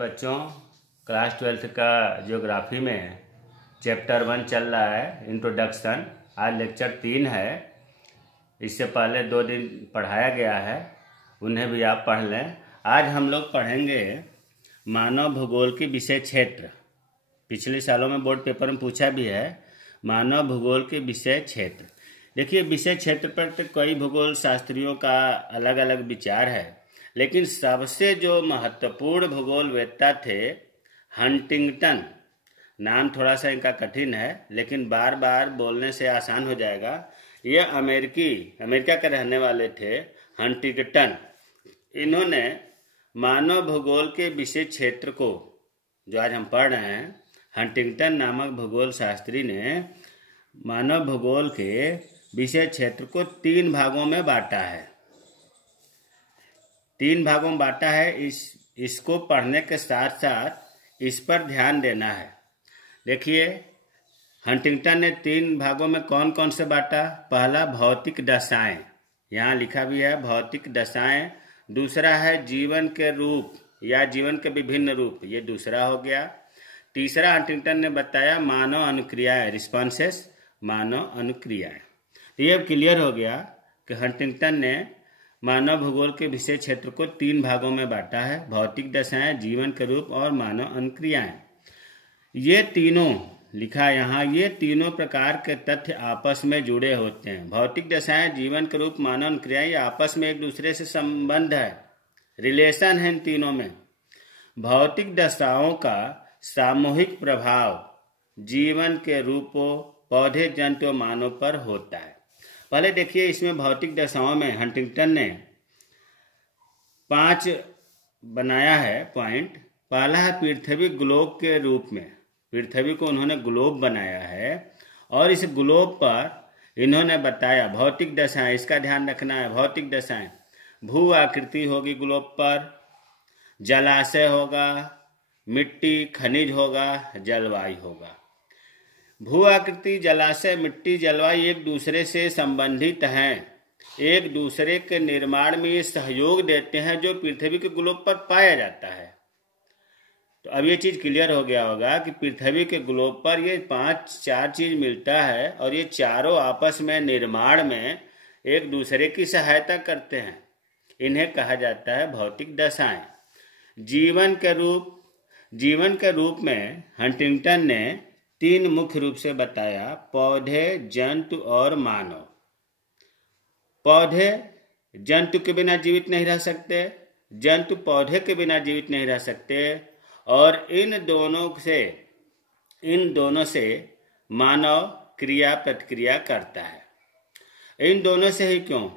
बच्चों, class 12th का geography में चैप्टर 1 चल रहा है, इंट्रोडक्शन। आज लेक्चर 3 है। इससे पहले 2 दिन पढ़ाया गया है, उन्हें भी आप पढ़ लें। आज हम लोग पढ़ेंगे मानव भूगोल के विषय क्षेत्र। पिछले सालों में बोर्ड पेपर में पूछा भी है, मानव भूगोल के विषय क्षेत्र। देखिए, विषय क्षेत्र पर तो कई भूगोल शास्त्रियों का अलग अलग विचार है, लेकिन सबसे जो महत्वपूर्ण भूगोलवेत्ता थे हंटिंगटन। नाम थोड़ा सा इनका कठिन है, लेकिन बार बार बोलने से आसान हो जाएगा। ये अमेरिका के रहने वाले थे हंटिंगटन। इन्होंने मानव भूगोल के विषय क्षेत्र को, जो आज हम पढ़ रहे हैं, हंटिंगटन नामक भूगोल शास्त्री ने मानव भूगोल के विषय क्षेत्र को 3 भागों में बांटा है। 3 भागों में बांटा है। इसको पढ़ने के साथ साथ इस पर ध्यान देना है। देखिए, हंटिंगटन ने 3 भागों में कौन कौन से बांटा। पहला, भौतिक दशाएं, यहाँ लिखा भी है भौतिक दशाएं। दूसरा है जीवन के रूप या जीवन के विभिन्न रूप, ये दूसरा हो गया। तीसरा हंटिंगटन ने बताया मानव अनुक्रियाएं, रिस्पॉन्सेस, मानव अनुक्रियाएं। ये अब क्लियर हो गया कि हंटिंगटन ने मानव भूगोल के विषय क्षेत्र को 3 भागों में बांटा है, भौतिक दशाएं, जीवन के रूप और मानव अनुक्रियाएं। ये तीनों लिखा यहाँ, ये तीनों प्रकार के तथ्य आपस में जुड़े होते हैं। भौतिक दशाएं, जीवन के रूप, मानव अनुक्रियाएं, ये आपस में एक दूसरे से संबंध है, रिलेशन है इन तीनों में। भौतिक दशाओं का सामूहिक प्रभाव जीवन के रूपों, पौधे, जंतु, मानव पर होता है। पहले देखिए, इसमें भौतिक दशाओं में हंटिंगटन ने 5 बनाया है पॉइंट। पहला है पृथ्वी ग्लोब के रूप में। पृथ्वी को उन्होंने ग्लोब बनाया है और इस ग्लोब पर इन्होंने बताया भौतिक दशाएं, इसका ध्यान रखना है। भौतिक दशाएं, भू आकृति होगी ग्लोब पर, जलाशय होगा, मिट्टी, खनिज होगा, जलवायु होगा। भू आकृति, जलाशय, मिट्टी, जलवायु एक दूसरे से संबंधित हैं, एक दूसरे के निर्माण में ये सहयोग देते हैं जो पृथ्वी के ग्लोब पर पाया जाता है। तो अब ये चीज क्लियर हो गया होगा कि पृथ्वी के ग्लोब पर ये 4 चीज मिलता है और ये चारों आपस में निर्माण में एक दूसरे की सहायता करते हैं। इन्हें कहा जाता है भौतिक दशाएं। जीवन के रूप में हंटिंगटन ने 3 मुख्य रूप से बताया, पौधे, जंतु और मानव। पौधे जंतु के बिना जीवित नहीं रह सकते, जंतु पौधे के बिना जीवित नहीं रह सकते, और इन दोनों से मानव क्रिया प्रतिक्रिया करता है। इन दोनों से ही क्यों?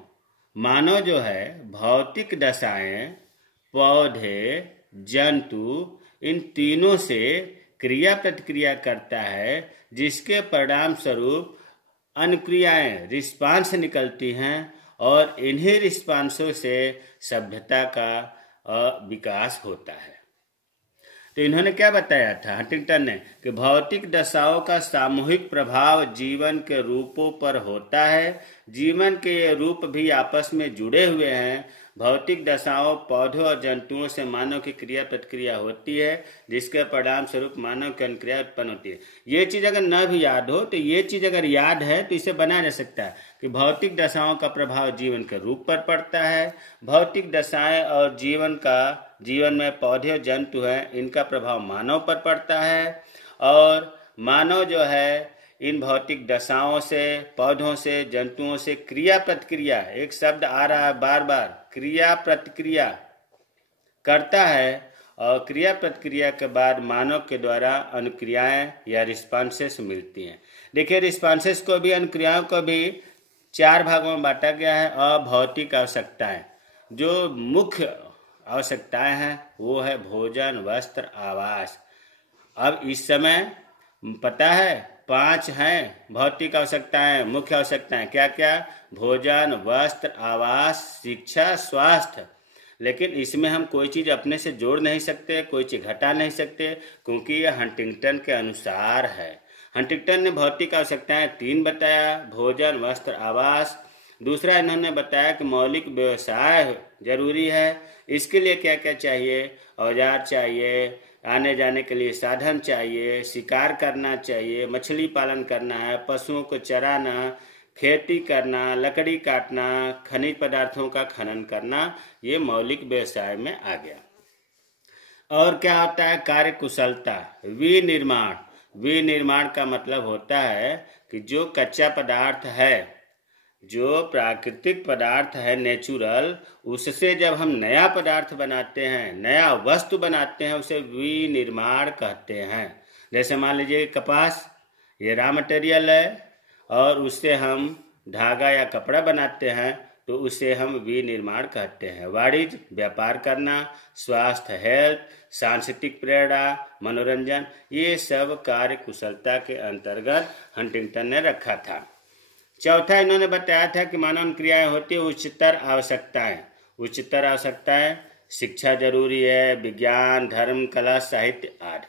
मानव जो है भौतिक दशाएं, पौधे, जंतु, इन तीनों से क्रिया प्रतिक्रिया करता है, जिसके परिणाम स्वरूप अनुक्रियाएं, रिस्पांस निकलती हैं और इन्हीं रिस्पांसों से सभ्यता का विकास होता है। तो इन्होंने क्या बताया था हंटिंगटन ने कि भौतिक दशाओं का सामूहिक प्रभाव जीवन के रूपों पर होता है। जीवन के ये रूप भी आपस में जुड़े हुए हैं। भौतिक दशाओं, पौधों और जंतुओं से मानव की क्रिया प्रतिक्रिया होती है, जिसके परिणाम स्वरूप मानव की अनुक्रिया उत्पन्न होती है। ये चीज अगर न भी याद हो तो ये चीज अगर याद है तो इसे बनाया जा सकता है कि भौतिक दशाओं का प्रभाव जीवन के रूप पर पड़ता है। भौतिक दशाएं और जीवन में पौधे और जंतु हैं, इनका प्रभाव मानव पर पड़ता है। और मानव जो है इन भौतिक दशाओं से, पौधों से, जंतुओं से क्रिया प्रतिक्रिया, एक शब्द आ रहा है बार बार, क्रिया प्रतिक्रिया करता है। और क्रिया प्रतिक्रिया के बाद मानव के द्वारा अनुक्रियाएं या रिस्पॉन्सेस मिलती हैं। देखिए, रिस्पॉन्सेस को भी, अनुक्रियाओं को भी 4 भागों में बांटा गया है। अभौतिक आवश्यकताएं, जो मुख्य आवश्यकताएं हैं वो है भोजन, वस्त्र, आवास। अब इस समय पता है 5 हैं भौतिक आवश्यकताएं, मुख्य आवश्यकताएं। क्या क्या? भोजन, वस्त्र, आवास, शिक्षा, स्वास्थ्य। लेकिन इसमें हम कोई चीज अपने से जोड़ नहीं सकते, कोई चीज घटा नहीं सकते, क्योंकि यह हंटिंगटन के अनुसार है। हंटिंगटन ने भौतिक आवश्यकताएं 3 बताया, भोजन, वस्त्र, आवास। दूसरा इन्होंने बताया कि मौलिक व्यवसाय जरूरी है। इसके लिए क्या क्या चाहिए? औजार चाहिए, आने जाने के लिए साधन चाहिए, शिकार करना चाहिए, मछली पालन करना है, पशुओं को चराना, खेती करना, लकड़ी काटना, खनिज पदार्थों का खनन करना, ये मौलिक व्यवसाय में आ गया। और क्या होता है? कार्य कुशलता, विनिर्माण। विनिर्माण का मतलब होता है कि जो कच्चा पदार्थ है, जो प्राकृतिक पदार्थ है नेचुरल, उससे जब हम नया पदार्थ बनाते हैं, नया वस्तु बनाते हैं, उसे विनिर्माण कहते हैं। जैसे मान लीजिए कपास, ये रॉ मटेरियल है और उससे हम धागा या कपड़ा बनाते हैं, तो उसे हम विनिर्माण कहते हैं। वाणिज्य, व्यापार करना, स्वास्थ्य हेल्थ, सांस्कृतिक प्रेरणा, मनोरंजन, ये सब कार्य कुशलता के अंतर्गत हंटिंगटन ने रखा था। चौथा इन्होंने बताया था कि मानव क्रियाएं होती है उच्चतर आवश्यकताएं। उच्चतर आवश्यकताएं, शिक्षा जरूरी है, विज्ञान, धर्म, कला, साहित्य आदि।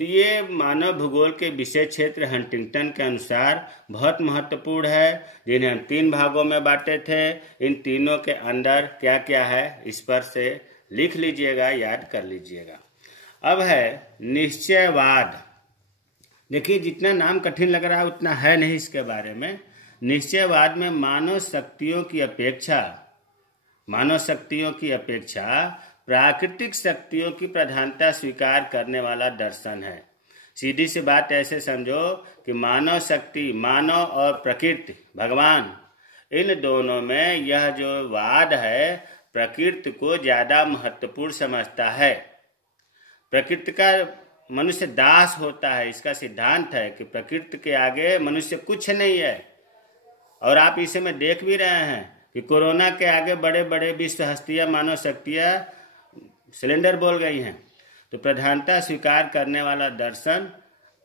तो ये मानव भूगोल के विषय क्षेत्र हंटिंगटन के अनुसार बहुत महत्वपूर्ण है, जिन्हें हम 3 भागों में बांटे थे। इन तीनों के अंदर क्या क्या है, इस पर से लिख लीजिएगा, याद कर लीजिएगा। अब है निश्चयवाद। देखिए, जितना नाम कठिन लग रहा है उतना है नहीं इसके बारे में। निश्चयवाद में मानव शक्तियों की अपेक्षा प्राकृतिक शक्तियों की प्रधानता स्वीकार करने वाला दर्शन है। सीधी सी बात ऐसे समझो कि मानव शक्ति, मानव और प्रकृति, भगवान, इन दोनों में यह जो वाद है, प्रकृति को ज्यादा महत्वपूर्ण समझता है। प्रकृति का मनुष्य दास होता है, इसका सिद्धांत है कि प्रकृति के आगे मनुष्य कुछ नहीं है। और आप इसे में देख भी रहे हैं कि कोरोना के आगे बड़े बड़े विश्व हस्तियां, मानव शक्तियां सिलेंडर बोल गई हैं। तो प्रधानता स्वीकार करने वाला दर्शन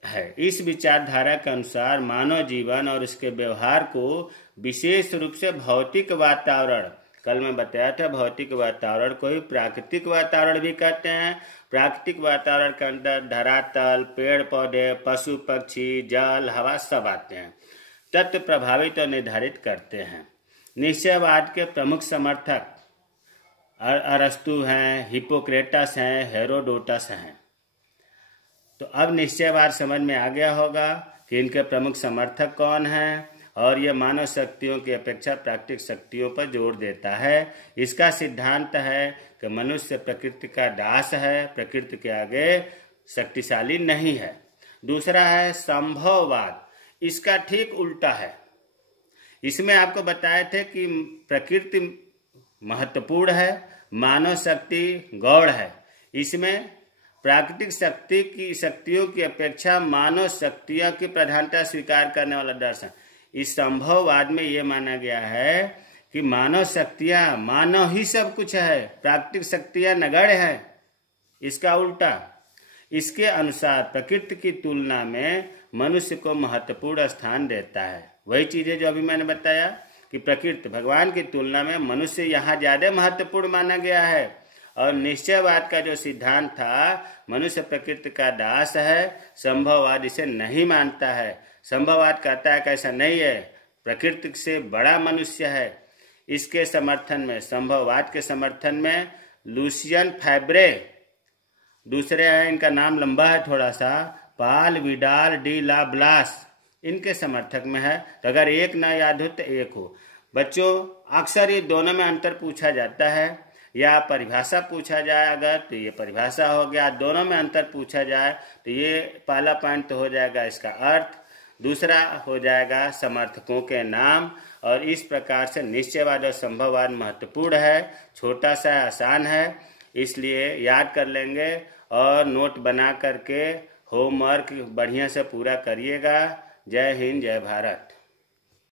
है। इस विचारधारा के अनुसार मानव जीवन और उसके व्यवहार को विशेष रूप से भौतिक वातावरण, कल मैं बताया था भौतिक वातावरण को ही प्राकृतिक वातावरण भी कहते हैं। प्राकृतिक वातावरण के अंदर धरातल, पेड़ पौधे, पशु पक्षी, जल, हवा सब आते हैं। तत्व प्रभावित और निर्धारित करते हैं। निश्चयवाद के प्रमुख समर्थक अरस्तु हैं, हिप्पोक्रेटस हैं, हेरोडोटस हैं। तो अब निश्चयवाद समझ में आ गया होगा कि इनके प्रमुख समर्थक कौन हैं, और यह मानव शक्तियों की अपेक्षा प्राकृतिक शक्तियों पर जोर देता है। इसका सिद्धांत है कि मनुष्य प्रकृति का दास है, प्रकृति के आगे शक्तिशाली नहीं है। दूसरा है संभववाद। इसका ठीक उल्टा है। इसमें आपको बताए थे कि प्रकृति महत्वपूर्ण है, मानव शक्ति गौण है। इसमें प्राकृतिक शक्तियों की अपेक्षा मानव शक्तियों की प्रधानता स्वीकार करने वाला दर्शन। इस संभववाद में ये माना गया है कि मानव शक्तियां, मानव ही सब कुछ है, प्राकृतिक शक्तियां नगण्य है। इसका उल्टा, इसके अनुसार प्रकृति की तुलना में मनुष्य को महत्वपूर्ण स्थान देता है। वही चीजें जो अभी मैंने बताया कि प्रकृति, भगवान की तुलना में मनुष्य यहाँ ज्यादा महत्वपूर्ण माना गया है। और निश्चयवाद का जो सिद्धांत था, मनुष्य प्रकृति का दास है, संभववाद इसे नहीं मानता है। संभववाद कहता है कि ऐसा नहीं है, प्रकृति से बड़ा मनुष्य है। इसके समर्थन में, संभववाद के समर्थन में लुसियन फैब्रे, दूसरे हैं, इनका नाम लंबा है थोड़ा सा, पाल विडाल डी ला ब्लास, इनके समर्थक में है। तो अगर एक ना याद हो तो एक हो। बच्चों, अक्सर ये दोनों में अंतर पूछा जाता है, या परिभाषा पूछा जाए अगर तो ये परिभाषा हो गया, दोनों में अंतर पूछा जाए तो ये पहला पॉइंट तो हो जाएगा इसका अर्थ, दूसरा हो जाएगा समर्थकों के नाम। और इस प्रकार से निश्चयवाद और संभववाद महत्वपूर्ण है, छोटा सा आसान है, इसलिए याद कर लेंगे और नोट बना करके होमवर्क बढ़िया से पूरा करिएगा। जय हिंद, जय भारत।